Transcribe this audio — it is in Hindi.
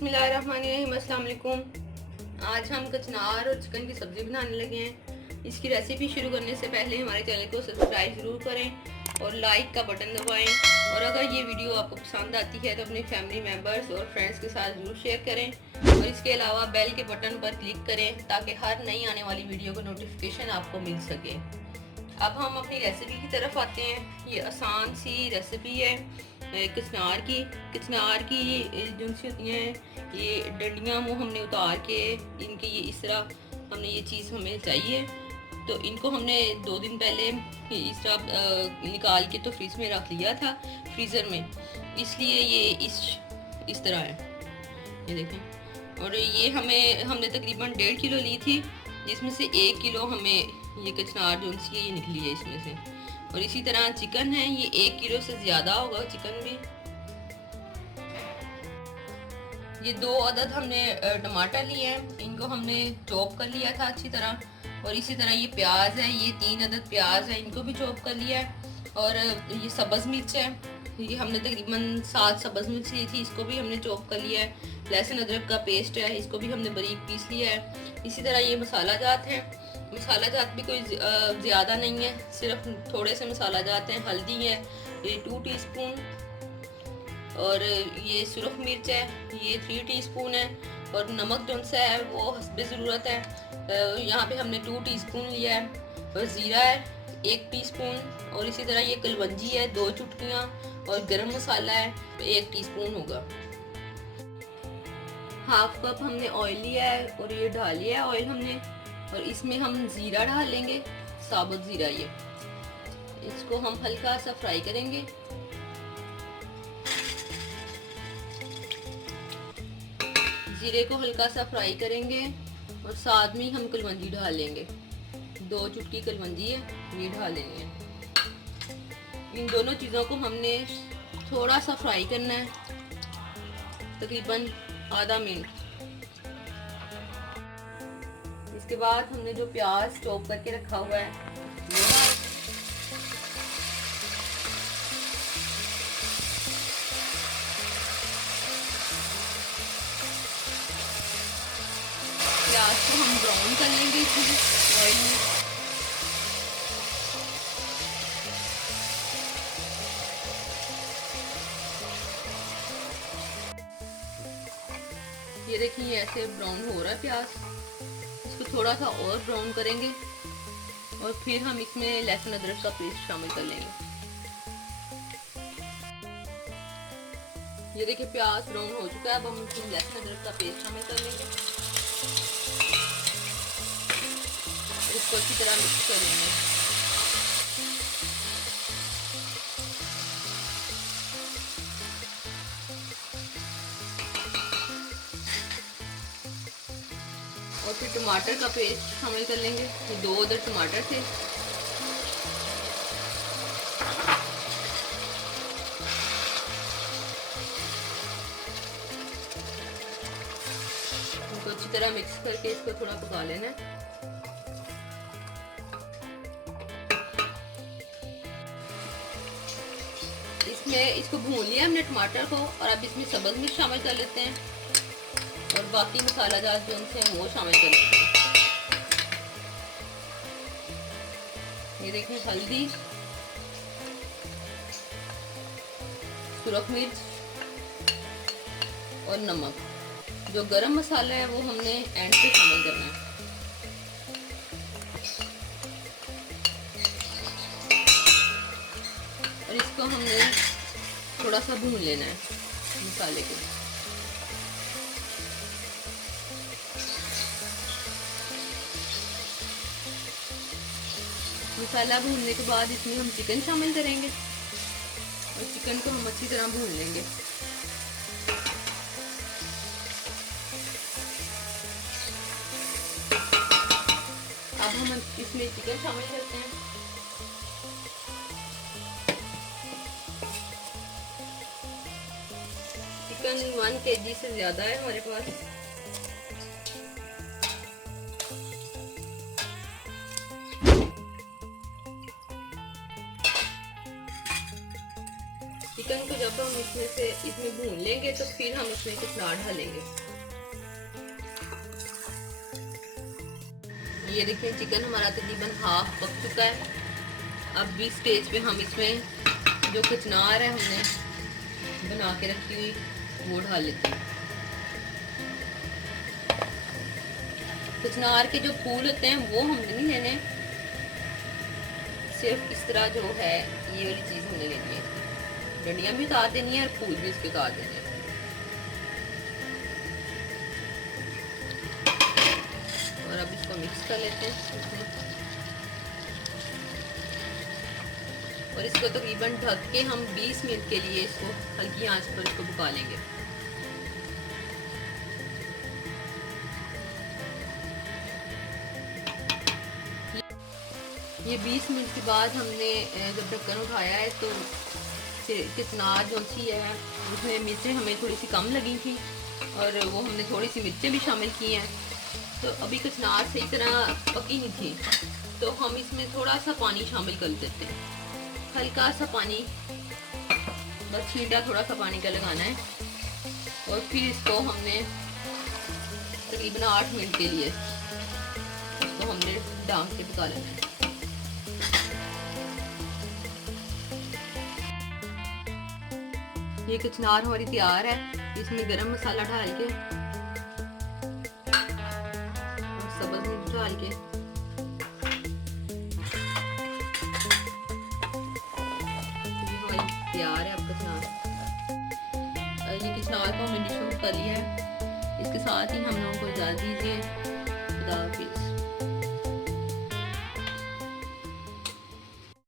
बिस्मिल्लाहिर्रहमानिर्रहीम, अस्सलाम वालेकुम। आज हम कचनार और चिकन की सब्ज़ी बनाने लगे हैं। इसकी रेसिपी शुरू करने से पहले हमारे चैनल को सब्सक्राइब ज़रूर करें और लाइक का बटन दबाएं। और अगर ये वीडियो आपको पसंद आती है तो अपनी फैमिली मेम्बर्स और फ्रेंड्स के साथ ज़रूर शेयर करें। और इसके अलावा बेल के बटन पर क्लिक करें ताकि हर नई आने वाली वीडियो का नोटिफिकेशन आपको मिल सके। अब हम अपनी रेसिपी की तरफ आते हैं। ये आसान सी रेसिपी है कचनार की जो सी होती हैं ये डंडियाँ वो हमने उतार के इनके ये इस तरह हमने ये चीज़ हमें चाहिए, तो इनको हमने 2 दिन पहले इस तरह निकाल के तो फ्रीज में रख लिया था फ्रीज़र में, इसलिए ये इस तरह है, ये देखें। और ये हमने तकरीबन 1.5 किलो ली थी, जिसमें से 1 किलो हमें ये कचनार जो सी ये निकली है इसमें से। और इसी तरह चिकन है, ये 1 किलो से ज़्यादा होगा चिकन भी। ये 2 अदद हमने टमाटर लिए हैं, इनको हमने चॉप कर लिया था अच्छी तरह। और इसी तरह ये प्याज है, ये 3 अदद प्याज है, इनको भी चॉप कर लिया है। और ये सब्ज़ मिर्च है, ये हमने तकरीबन 7 सब्ज़ मिर्च ली थी, इसको भी हमने चॉप कर लिया है। लहसुन अदरक का पेस्ट है, इसको भी हमने बारीक पीस लिया है। इसी तरह ये मसाला जात है, मसाला जात भी कोई ज़्यादा नहीं है, सिर्फ थोड़े से मसाला जात हैं। हल्दी है ये 2 टीस्पून, और ये सुरख मिर्च है ये 3 टीस्पून है। और नमक जो सा है वो हस्बे ज़रूरत है, यहाँ पे हमने 2 टीस्पून लिया है। और ज़ीरा है 1 टीस्पून, और इसी तरह ये कलवंजी है 2 चुटकियाँ, और गरम मसाला है 1 टीस्पून होगा। हाफ कप हमने ऑयल लिया है और ये डाल लिया है ऑयल हमने। और इसमें हम ज़ीरा डाल लेंगे, साबुत ज़ीरा, ये इसको हम हल्का सा फ्राई करेंगे। जीरे को हल्का सा फ्राई करेंगे और साथ में हम कलवंजी डाल लेंगे, 2 चुटकी कलवंजी है ये डाल लेनी है। इन दोनों चीज़ों को हमने थोड़ा सा फ्राई करना है, तकरीबन आधा मिनट। इसके बाद हमने जो प्याज चॉप करके रखा हुआ है वो प्याज को हम ब्राउन कर लेंगे इसमें ऑयल में। ये देखिए ऐसे ब्राउन हो रहा है प्याज, इसको थोड़ा सा और ब्राउन करेंगे और फिर हम इसमें लहसुन अदरक का पेस्ट शामिल कर लेंगे। ये देखिए प्याज ब्राउन हो चुका है, अब हम इसमें लहसुन अदरक का पेस्ट शामिल कर लेंगे और इसको अच्छी तरह मिक्स कर लेंगे। और फिर टमाटर का पेस्ट शामिल कर लेंगे, ये 2 अदद टमाटर थे। इनको अच्छी तरह मिक्स करके इसको थोड़ा पका लेना है। इसमें इसको भून लिया हमने टमाटर को, और अब इसमें सब्ज़ मिर्च शामिल कर लेते हैं और बाकी मसाला जात जो उनसे वो शामिल कर लेते हैं। ये देखें हल्दी, सुरख मिर्च और नमक। जो गरम मसाला है वो हमने एंड पे शामिल करना है। और इसको हमने थोड़ा सा भून लेना है मसाले को। मसाला भूनने के बाद इसमें हम चिकन शामिल करेंगे और चिकन को हम अच्छी तरह भून लेंगे। अब हम इसमें चिकन शामिल करते हैं। चिकन 1 kg से ज़्यादा है हमारे पास। चिकन को जब हम इसमें भून लेंगे तो फिर हम इसमें कचनार डालेंगे। ये देखिए चिकन हमारा तकरीबन हाफ पक चुका है। अब भी स्टेज पे हम इसमें जो कचनार है हमने बना के रखी हुई वो डाल लेते हैं। कचनार के जो फूल होते हैं वो हमने नहीं लेने, सिर्फ इस तरह जो है ये वाली चीज हमने लेनी है। डंडियां भी उतार देनी है और फूल भी इसके उतार देने हैं। और अब इसको मिक्स कर लेते हैं और इसको तकरीबन ढक के हम 20 मिनट के लिए इसको हल्की आंच पर इसको पका लेंगे। ये 20 मिनट के बाद हमने जब ढक्कन उठाया है तो कचनार जो सी है उसमें मिर्चें हमें थोड़ी सी कम लगी थी और वो हमने थोड़ी सी मिर्चें भी शामिल की हैं। तो अभी कचनार सही तरह पकी नहीं थी तो हम इसमें थोड़ा सा पानी शामिल कर देते हैं, हल्का सा पानी, बस छींटा थोड़ा सा पानी का लगाना है। और फिर इसको हमने तकरीबन 8 मिनट के लिए इसको हमने ढक के पका लेना है। ये कचनार हमारी तैयार है। इसमें गरम मसाला डाल के और सब्ज़ मिर्च डाल के तैयार है अब कचनार। ये कचनार को हमने डिश आउट कर लिया है। इसके साथ ही हम लोगों को इजाज़त दीजिए। खुदा हाफिज़।